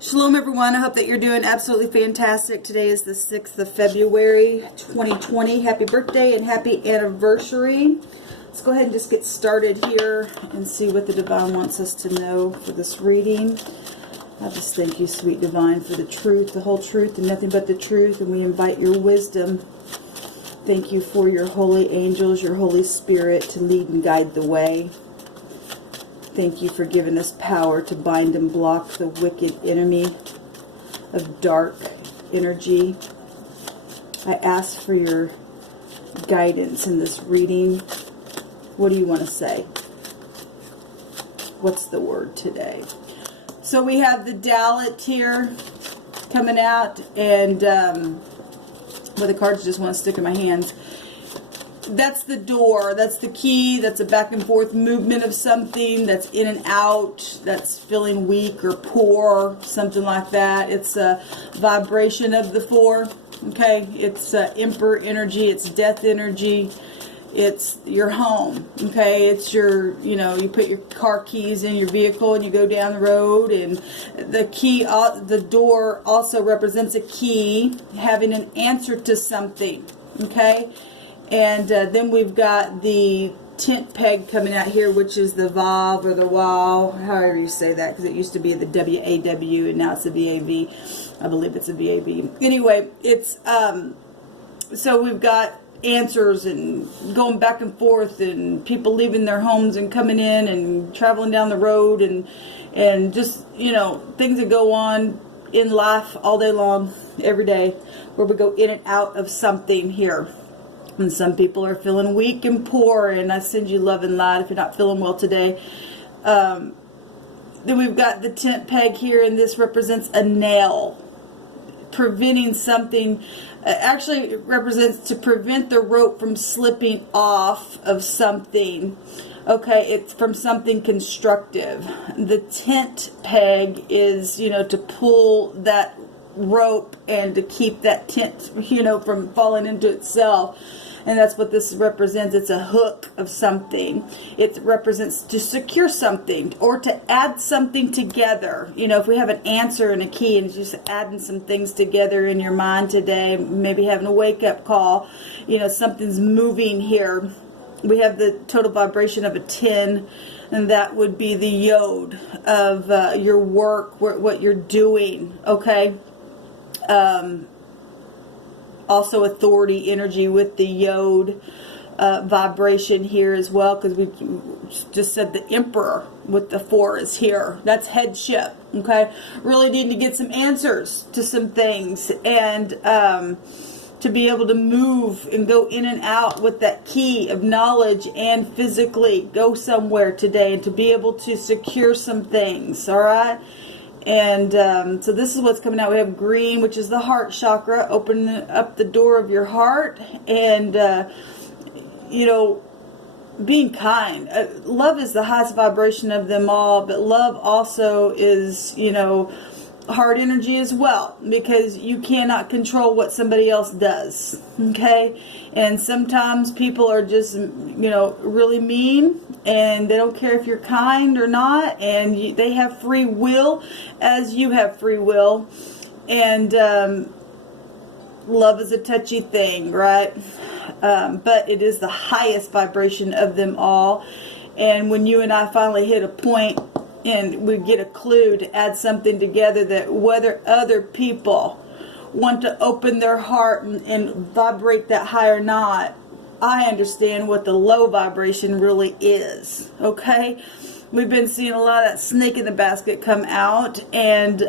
Shalom everyone, I hope that you're doing absolutely fantastic. Today is the 6th of February 2020. Happy birthday and happy anniversary. Let's go ahead and just get started here and see what the Divine wants us to know for this reading. I just thank you, sweet Divine, for the truth, the whole truth, and nothing but the truth, and we invite your wisdom. Thank you for your holy angels, your Holy Spirit to lead and guide the way. Thank you for giving us power to bind and block the wicked enemy of dark energy. I ask for your guidance in this reading. What do you want to say? What's the word today? So we have the Dalet here coming out, and well, the cards just want to stick in my hands. That's the door, that's the key, that's a back and forth movement of something, that's in and out, that's feeling weak or poor, something like that. It's a vibration of the four, okay? It's Emperor energy, it's death energy, it's your home, okay? It's your, you know, you put your car keys in your vehicle and you go down the road, and the key, the door also represents a key, having an answer to something, okay? And then we've got the tent peg coming out here, which is the Vav or the Wow, however you say that, because it used to be the W-A-W and now it's the V-A-V. I believe it's a V-A-V. Anyway, it's, so we've got answers and going back and forth and people leaving their homes and coming in and traveling down the road and just, you know, things that go on in life all day long, every day, where we go in and out of something here. And some people are feeling weak and poor, and I send you love and light if you're not feeling well today. Then we've got the tent peg here, and this represents a nail, preventing something. Actually, it represents to prevent the rope from slipping off of something. Okay, it's from something constructive. The tent peg is, you know, to pull that rope and to keep that tent, you know, from falling into itself. And that's what this represents. It's a hook of something. It represents to secure something or to add something together. You know, if we have an answer and a key and just adding some things together in your mind today, maybe having a wake-up call, you know, something's moving here. We have the total vibration of a 10, and that would be the yod of your work, what you're doing, okay? Also authority energy with the yod vibration here as well, because we just said the emperor with the 4 is here. That's headship, okay? Really need to get some answers to some things, and to be able to move and go in and out with that key of knowledge and physically go somewhere today, and to be able to secure some things, all right? And so this is what's coming out. We have green, which is the heart chakra, opening up the door of your heart, and, you know, being kind. Love is the highest vibration of them all, but love also is, you know, heart energy as well, because you cannot control what somebody else does, okay? And sometimes people are just, you know, really mean, and they don't care if you're kind or not, and they have free will as you have free will. And love is a touchy thing, right? But it is the highest vibration of them all. And when you and I finally hit a point and we get a clue to add something together, that whether other people want to open their heart and vibrate that high or not, I understand what the low vibration really is, okay? We've been seeing a lot of that snake in the basket come out, and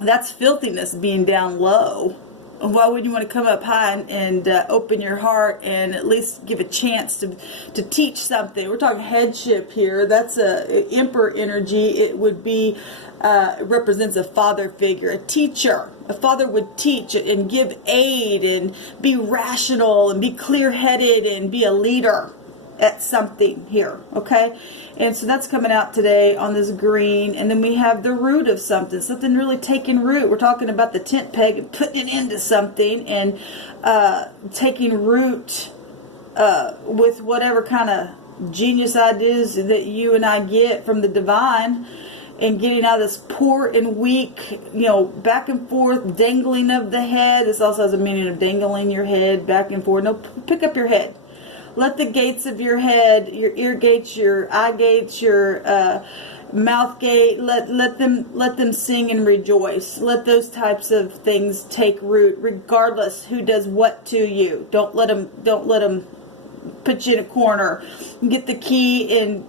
that's filthiness being down low. Why would you want to come up high and open your heart and at least give a chance to teach something? We're talking headship here. That's a emperor energy. It would be, represents a father figure, a teacher. A father would teach and give aid and be rational and be clear-headed and be a leader at something here, okay? And so that's coming out today on this green. And then we have the root of something really taking root. We're talking about the tent peg and putting it into something and taking root with whatever kind of genius ideas that you and I get from the divine. and getting out of this poor and weak, you know, back and forth, dangling of the head. This also has a meaning of dangling your head back and forth. No, pick up your head. Let the gates of your head, your ear gates, your eye gates, your mouth gate, let them sing and rejoice. Let those types of things take root, regardless who does what to you. Don't let them put you in a corner. Get the key and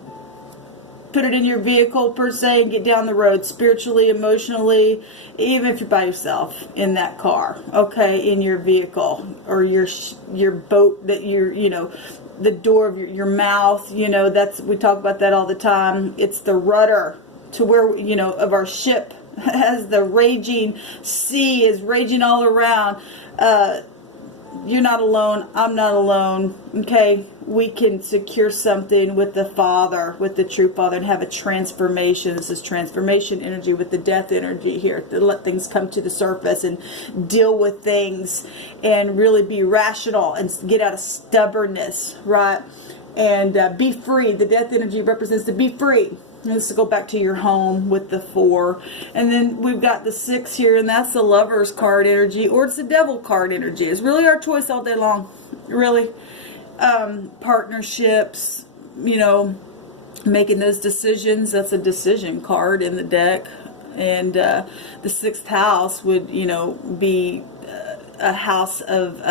put it in your vehicle per se and get down the road spiritually, emotionally, even if you're by yourself in that car, okay, in your vehicle or your boat that you know, the door of your mouth, you know, that's, we talk about that all the time. It's the rudder to where, you know, of our ship as the raging sea is raging all around. You're not alone. I'm not alone. Okay. We can secure something with the Father, with the true Father, and have a transformation. This is transformation energy with the death energy here, to let things come to the surface and deal with things and really be rational and get out of stubbornness, right? And be free. The death energy represents to be free. Let's go back to your home with the 4. And then we've got the 6 here, and that's the Lover's card energy, or it's the Devil card energy. It's really our choice all day long. Really. Partnerships, you know, making those decisions. That's a decision card in the deck. And the 6th house would, you know, be a house of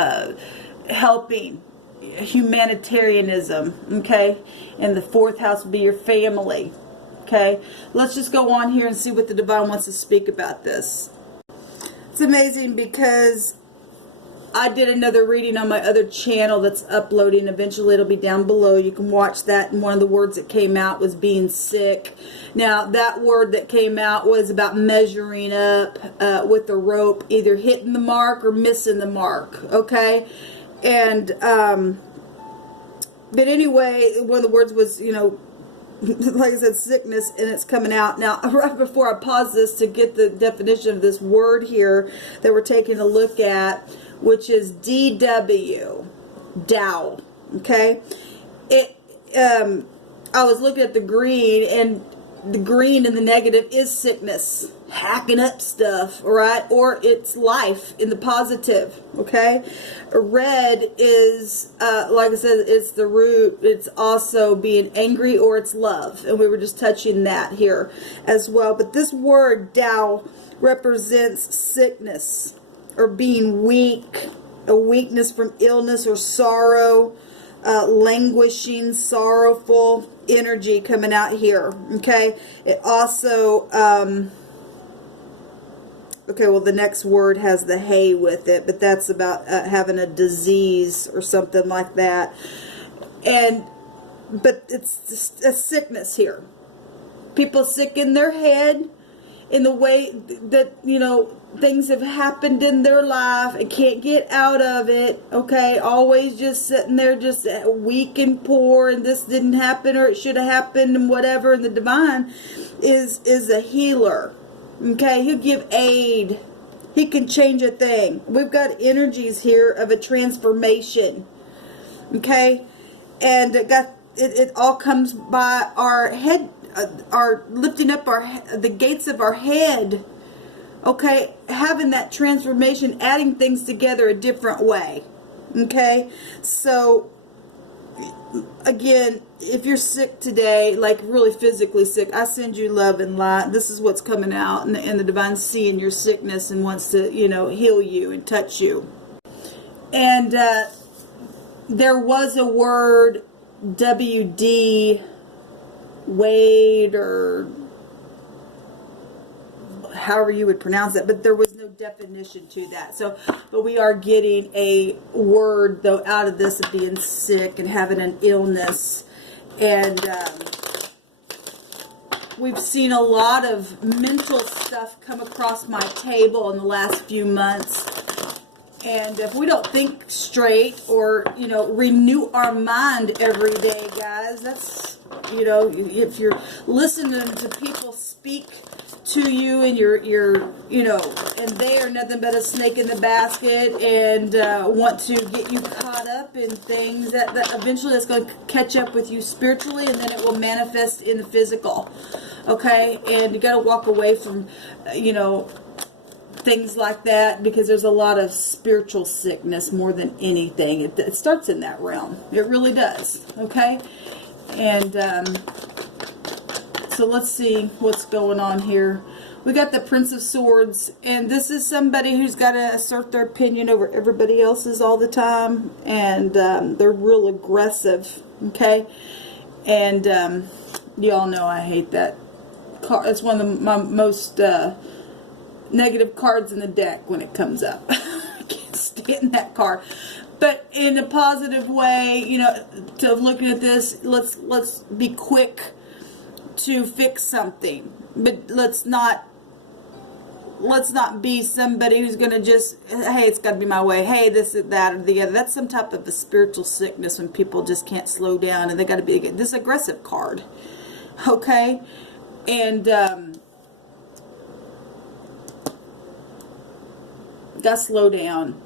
helping, humanitarianism, okay? And the 4th house would be your family. Okay, let's just go on here and see what the Divine wants to speak about this. It's amazing because I did another reading on my other channel that's uploading. Eventually it'll be down below. You can watch that. And one of the words that came out was being sick. Now that word that came out was about measuring up with the rope, either hitting the mark or missing the mark. Okay, and but anyway, one of the words was, you know, like I said, sickness, and it's coming out. Now, right before I pause this to get the definition of this word here that we're taking a look at, which is DW, Dow, okay? I was looking at the green, and the green in the negative is sickness, hacking up stuff, right? Or it's life in the positive, okay? Red is, like I said, it's the root. It's also being angry, or it's love. And we were just touching that here as well. But this word, Tao, represents sickness or being weak, a weakness from illness or sorrow, languishing, sorrowful energy coming out here, okay? It also, okay, well, the next word has the hay with it, but that's about having a disease or something like that. But it's just a sickness here. People sick in their head, in the way that, you know, things have happened in their life and can't get out of it, okay? Always just sitting there just weak and poor, and this didn't happen, or it should have happened, and whatever. And the Divine is a healer, okay? He'll give aid. He can change a thing. We've got energies here of a transformation, okay? And it all comes by our head, our lifting up the gates of our head, okay, having that transformation, adding things together a different way, okay? So again, if you're sick today, like really physically sick, I send you love and light. This is what's coming out, and the Divine seeing your sickness and wants to, you know, heal you and touch you. And there was a word, WD Wade, or however you would pronounce it, but there was no definition to that. So, but we are getting a word though out of this of being sick and having an illness. And we've seen a lot of mental stuff come across my table in the last few months. And if we don't think straight, or, you know, renew our mind every day, guys, that's, you know, if you're listening to people speak to you, and you're, you know, and they are nothing but a snake in the basket, and want to get you caught up in things, that eventually that's going to catch up with you spiritually, and then it will manifest in the physical. okay? And you got to walk away from, you know, things like that, because there's a lot of spiritual sickness more than anything. It starts in that realm. It really does, okay? And so let's see what's going on here. We got the Prince of Swords, and this is somebody who's got to assert their opinion over everybody else's all the time, and they're real aggressive, okay? And you all know I hate that card. It's one of my most negative cards in the deck when it comes up. I can't stand that card. But in a positive way, you know, to looking at this, let's be quick to fix something, but let's not be somebody who's going to just, hey, it's got to be my way, hey, this, that, or the other. That's some type of a spiritual sickness when people just can't slow down, and they got to be this aggressive card, okay? And got to slow down.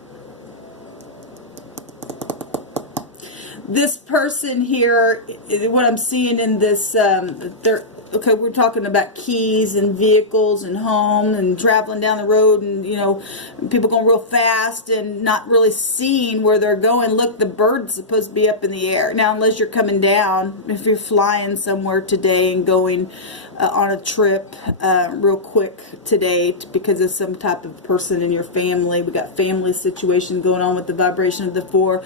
This person here, what I'm seeing in this, okay, we're talking about keys and vehicles and home and traveling down the road, and, you know, people going real fast and not really seeing where they're going. Look, the bird's supposed to be up in the air. Now, unless you're coming down, if you're flying somewhere today and going on a trip real quick today because of some type of person in your family. We got family situation going on with the vibration of the 4.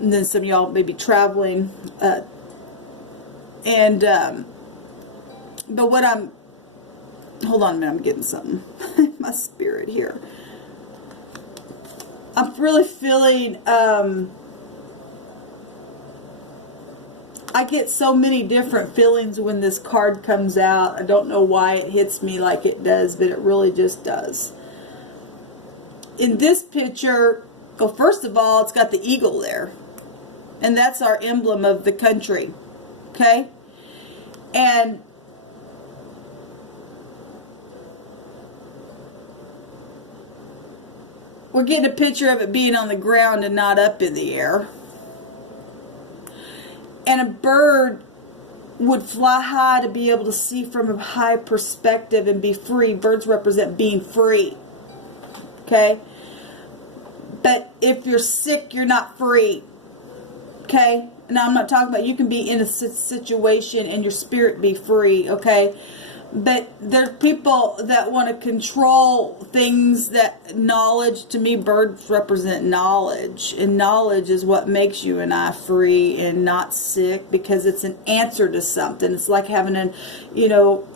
And then some of y'all may be traveling, but what hold on a minute, I'm getting something in my spirit here. I'm really feeling, I get so many different feelings when this card comes out. I don't know why it hits me like it does, but it really just does. In this picture, well, first of all, it's got the eagle there. And that's our emblem of the country. Okay? And we're getting a picture of it being on the ground and not up in the air. And a bird would fly high to be able to see from a high perspective and be free. Birds represent being free. Okay? But if you're sick, you're not free. Okay? Now, I'm not talking about you can be in a situation and your spirit be free, okay? But there's people that want to control things that knowledge, to me, birds represent knowledge. And knowledge is what makes you and I free and not sick, because it's an answer to something. It's like having an, you know,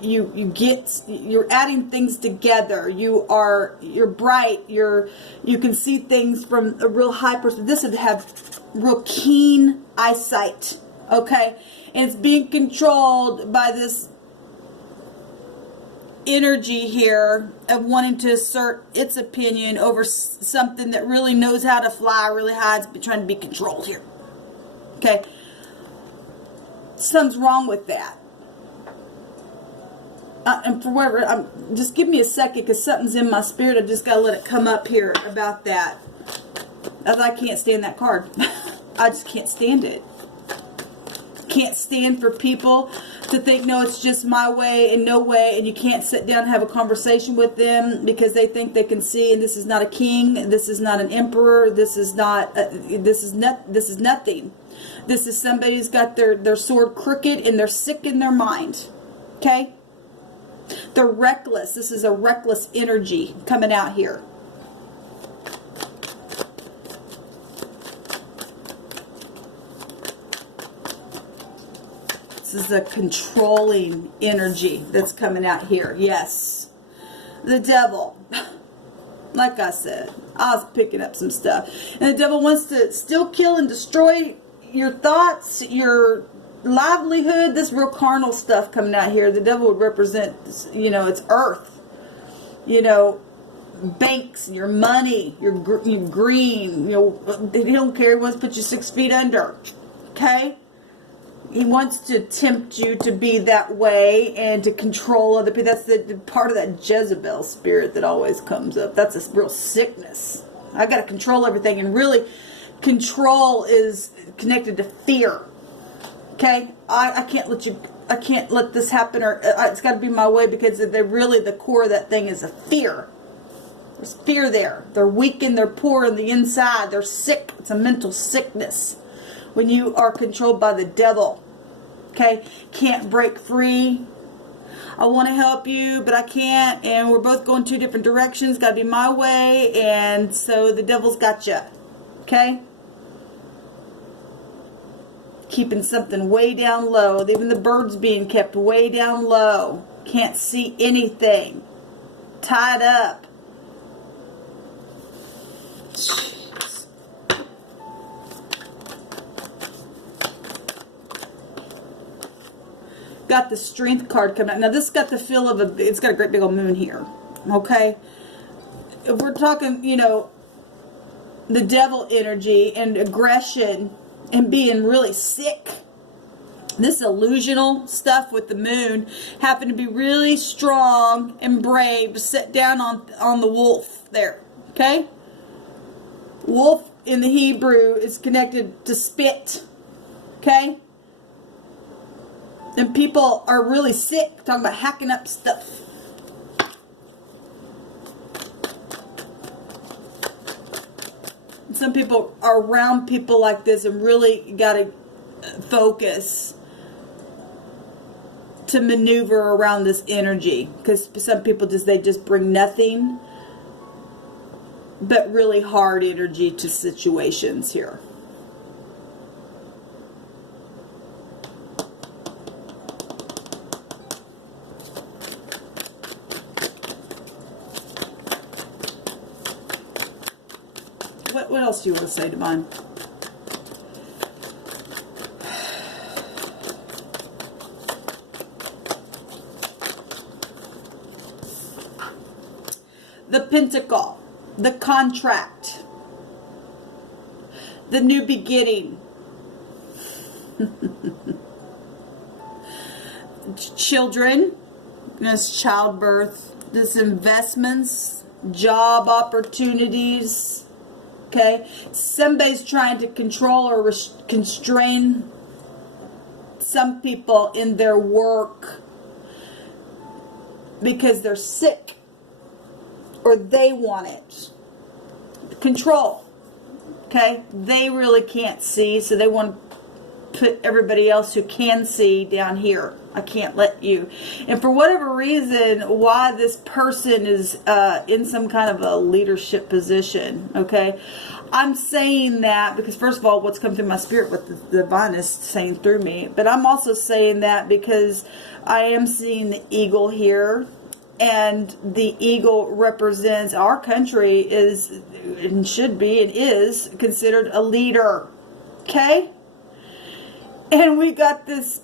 you're adding things together. You're bright. You can see things from a real high perspective. This would have real keen eyesight, okay? And it's being controlled by this energy here of wanting to assert its opinion over something that really knows how to fly really high. It's trying to be controlled here, okay? Something's wrong with that. And for whatever, just give me a second, because something's in my spirit. I just got to let it come up here about that. I can't stand that card. I just can't stand it. Can't stand for people to think, no, it's just my way and no way, and you can't sit down and have a conversation with them because they think they can see, and this is not a king, this is not an emperor, this is not, this is nothing. This is somebody who's got their sword crooked and they're sick in their mind. Okay? They're reckless. This is a reckless energy coming out here. This is a controlling energy that's coming out here. Yes. The devil. Like I said, I was picking up some stuff. And the devil wants to still kill and destroy your thoughts, your livelihood. This real carnal stuff coming out here. The devil would represent, you know, it's earth. You know, banks, your money, your green. You know, he don't care. He wants to put you 6 feet under. Okay? He wants to tempt you to be that way and to control other people. That's the part of that Jezebel spirit that always comes up. That's a real sickness. I got to control everything, and really, control is connected to fear. Okay, I can't let you I can't let this happen, or it's got to be my way, because they're really, the core of that thing is a fear. There's fear there. They're weak and they're poor on the inside. They're sick. It's a mental sickness when you are controlled by the devil. Okay? Can't break free. I want to help you, but I can't, and we're both going 2 different directions. Got to be my way, and so the devil's got you. Okay? Keeping something way down low. Even the birds being kept way down low. Can't see anything. Tied up. Got the Strength card coming out. Now this got the feel of it's got a great big old moon here. Okay? If we're talking, you know, the devil energy and aggression and being really sick. This illusional stuff with the moon happened to be really strong and brave to sit down on the wolf there. Okay? Wolf in the Hebrew is connected to spit. Okay? And people are really sick, talking about hacking up stuff. Some people are around people like this and really got to focus to maneuver around this energy, because some people they just bring nothing but really hard energy to situations here. What else do you want to say, Divine? The Pentacle, the contract, the new beginning, children, this childbirth, this investments, job opportunities. Okay, somebody's trying to control or constrain some people in their work because they're sick or they want it. Control. Okay, they really can't see, so they want to put everybody else who can see down here. I can't let you. And for whatever reason, why this person is in some kind of a leadership position, okay? I'm saying that because, first of all, what's come through my spirit, what the divine is saying through me, but I'm also saying that because I am seeing the eagle here, and the eagle represents our country is, and should be, and is considered a leader, okay? And we got this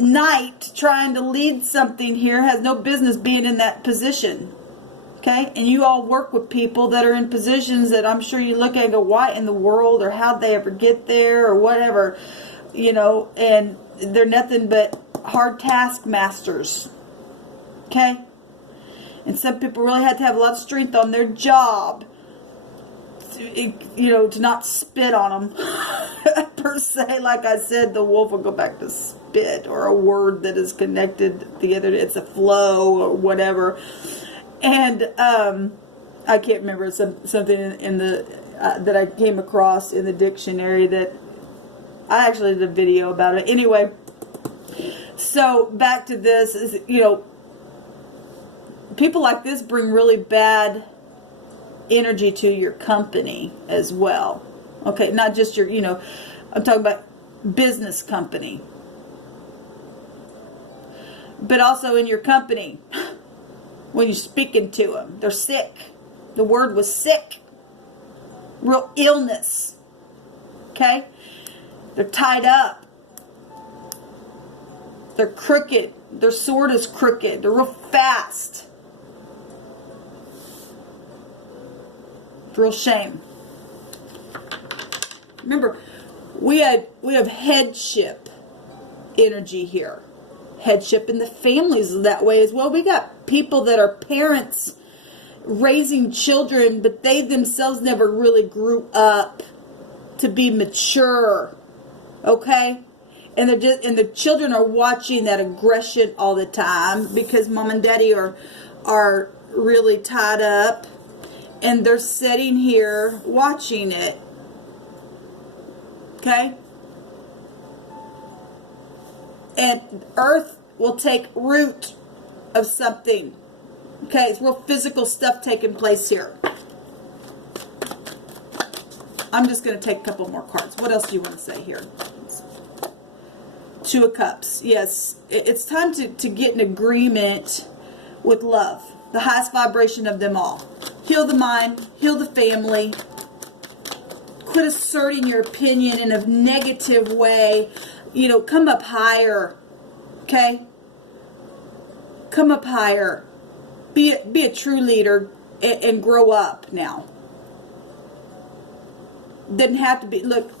knight trying to lead something here, has no business being in that position. Okay? And you all work with people that are in positions that I'm sure you look at and go, why in the world, or how'd they ever get there, or whatever, you know, and they're nothing but hard taskmasters. Okay? And some people really had to have a lot of strength on their job to not spit on them per se. Like I said, the wolf will go back to spit, or a word that is connected together. It's a flow or whatever. And I can't remember something in the that I came across in the dictionary that I actually did a video about it. Anyway, so back to this is, people like this bring really bad energy to your company as well. Okay, not just your, I'm talking about business company. But also in your company, when you're speaking to them, they're sick. The word was sick. Real illness. Okay? They're tied up. They're crooked. Their sword is crooked. They're real fast. Real shame. Remember, we have headship energy here. Headship in the families is that way as well. We got people that are parents raising children, but they themselves never really grew up to be mature. Okay? And the children are watching that aggression all the time because mom and daddy are really tied up, and they're sitting here watching it. Okay? And earth will take root of something. Okay, it's real physical stuff taking place here. I'm just going to take a couple more cards. What else do you want to say here? Two of Cups. Yes, it's time to get in agreement with love. The highest vibration of them all. Heal the mind. Heal the family. Quit asserting your opinion in a negative way. You know, come up higher. Okay? Come up higher. Be a true leader and grow up now. Doesn't have to be, look,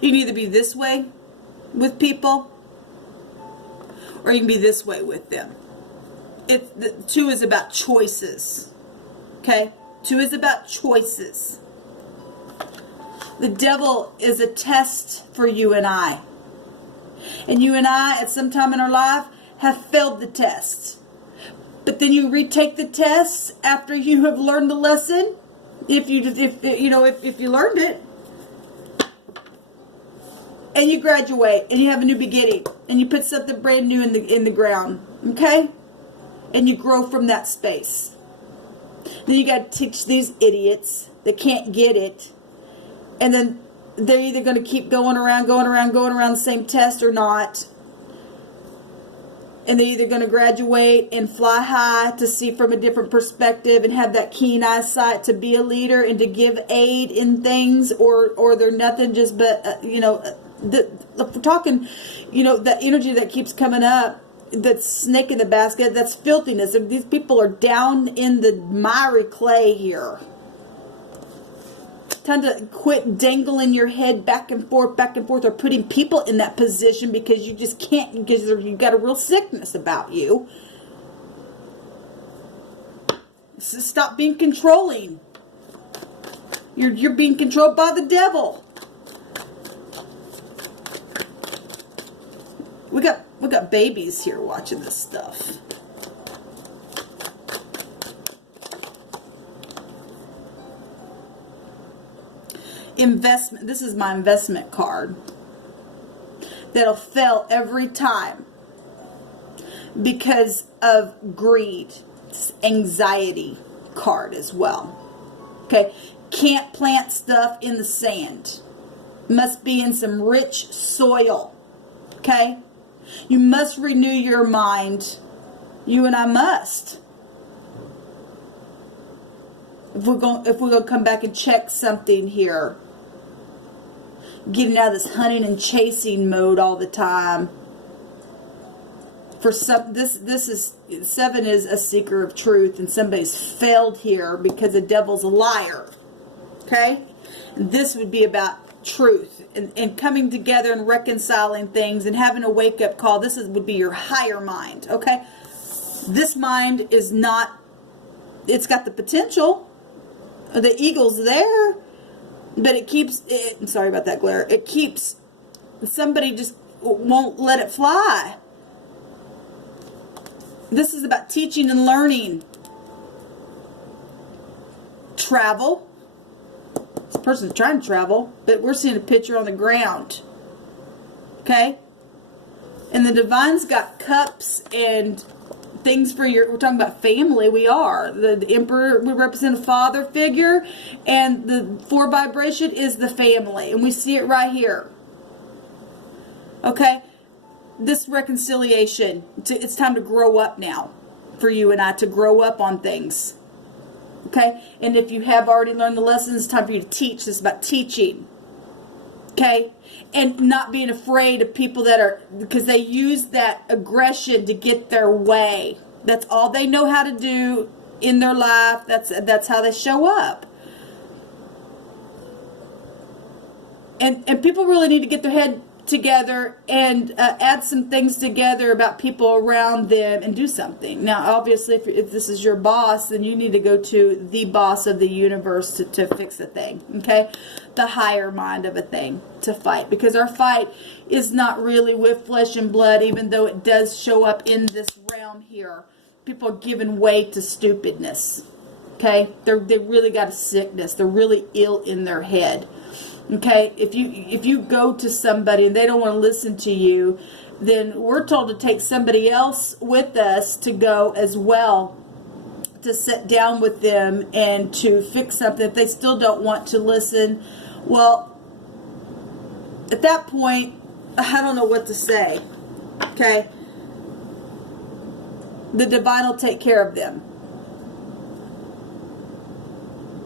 you can either be this way with people, or you can be this way with them. Two is about choices. Okay? Two is about choices. The devil is a test for you and I. And you and I, at some time in our life, have failed the test. But then you retake the test after you have learned the lesson. If you learned it. And you graduate and you have a new beginning and you put something brand new in the ground. Okay? And you grow from that space. Then you got to teach these idiots that can't get it. And then they're either going to keep going around the same test or not. And they're either going to graduate and fly high to see from a different perspective and have that keen eyesight to be a leader and to give aid in things, or they're nothing just but, if we're talking, that energy that keeps coming up, that's snake in the basket, that's filthiness. These people are down in the miry clay here. Time to quit dangling your head back and forth, or putting people in that position because you just can't, because you've got a real sickness about you. So stop being controlling. You're being controlled by the devil. We got babies here watching this stuff. Investment. This is my investment card that'll fail every time because of greed. It's anxiety card as well. Okay, can't plant stuff in the sand. Must be in some rich soil. Okay, you must renew your mind. You and I must. If we're going to come back and check something here. Getting out of this hunting and chasing mode all the time. For some, this is 7 is a seeker of truth, and somebody's failed here because the devil's a liar. Okay, and this would be about truth and coming together and reconciling things and having a wake up call. This would be your higher mind. Okay, this mind is not. It's got the potential. The eagle's there. But it keeps, I'm sorry about that glare, it keeps, somebody just won't let it fly. This is about teaching and learning. Travel. This person's trying to travel, but we're seeing a picture on the ground. Okay? And the divine's got cups and things for we're talking about family. We are. The emperor, we represent a father figure, and the 4 vibration is the family. And we see it right here. Okay? This reconciliation, it's time to grow up now for you and I, to grow up on things. Okay? And if you have already learned the lessons, it's time for you to teach. This is about teaching. Okay? And not being afraid of people that are, because they use that aggression to get their way. That's all they know how to do in their life. That's how they show up. And people really need to get their head together and add some things together about people around them and do something. Now, obviously, if this is your boss, then you need to go to the boss of the universe to fix a thing, okay? The higher mind of a thing to fight. Because our fight is not really with flesh and blood, even though it does show up in this realm here. People are giving way to stupidness, okay? They really got a sickness. They're really ill in their head. Okay, if you go to somebody and they don't want to listen to you, then we're told to take somebody else with us to go as well, to sit down with them and to fix something. If they still don't want to listen, well, at that point, I don't know what to say. Okay, the divine will take care of them.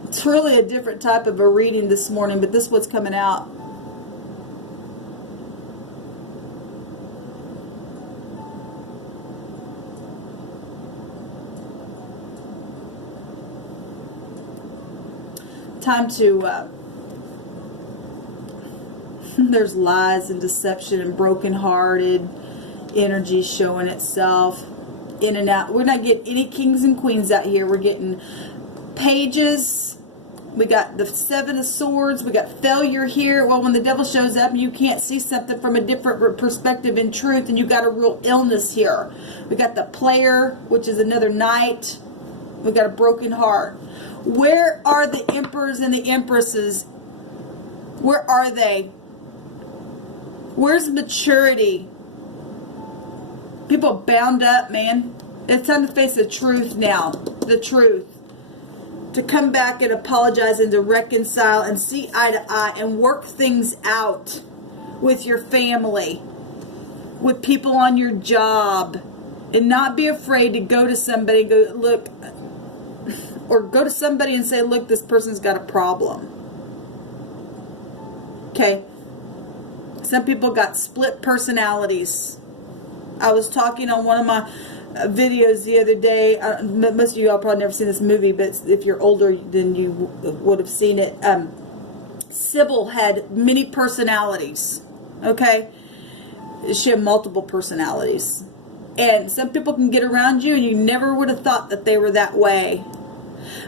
It's really a different type of a reading this morning, but this is what's coming out. Time to, there's lies and deception and broken-hearted energy showing itself in and out. We're not getting any kings and queens out here. We're getting pages. We got the Seven of Swords. We got failure here. Well, when the devil shows up and you can't see something from a different perspective in truth, and you got a real illness here. We got the Player, which is another knight. We got a broken heart. Where are the emperors and the empresses? Where are they? Where's maturity? People bound up, man. It's time to face the truth now. The truth. To come back and apologize and to reconcile and see eye to eye and work things out with your family, with people on your job, and not be afraid to go to somebody and go, look, or go to somebody and say, look, this person's got a problem. Okay? Some people got split personalities. I was talking on one of my videos the other day. Most of you all probably never seen this movie, but if you're older then you would have seen it. Sybil had many personalities. Okay, she had multiple personalities, and some people can get around you and you never would have thought that they were that way,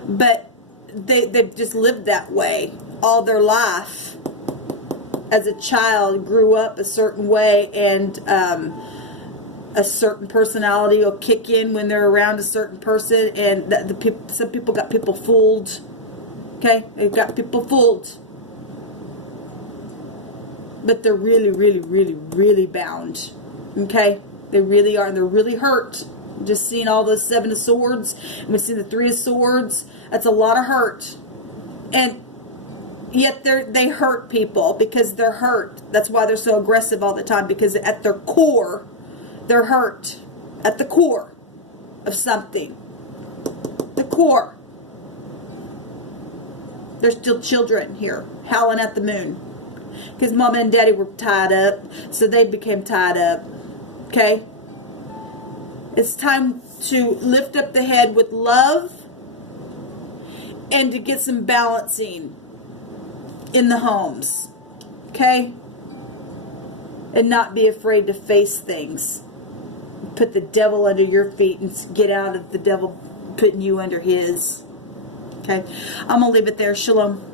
but they've just lived that way all their life. As a child, grew up a certain way, and a certain personality will kick in when they're around a certain person, and some people got people fooled. Okay, they've got people fooled, but they're really, really, really, really bound. Okay, they really are, and they're really hurt. Just seeing all those Seven of Swords, and we see the Three of Swords. That's a lot of hurt, and yet they hurt people because they're hurt. That's why they're so aggressive all the time, because at their core, they're hurt at the core of something. The core. They're still children here, howling at the moon. Because mama and daddy were tied up, so they became tied up. Okay? It's time to lift up the head with love and to get some balancing in the homes. Okay? And not be afraid to face things. Put the devil under your feet and get out of the devil putting you under his. Okay? I'm going to leave it there. Shalom.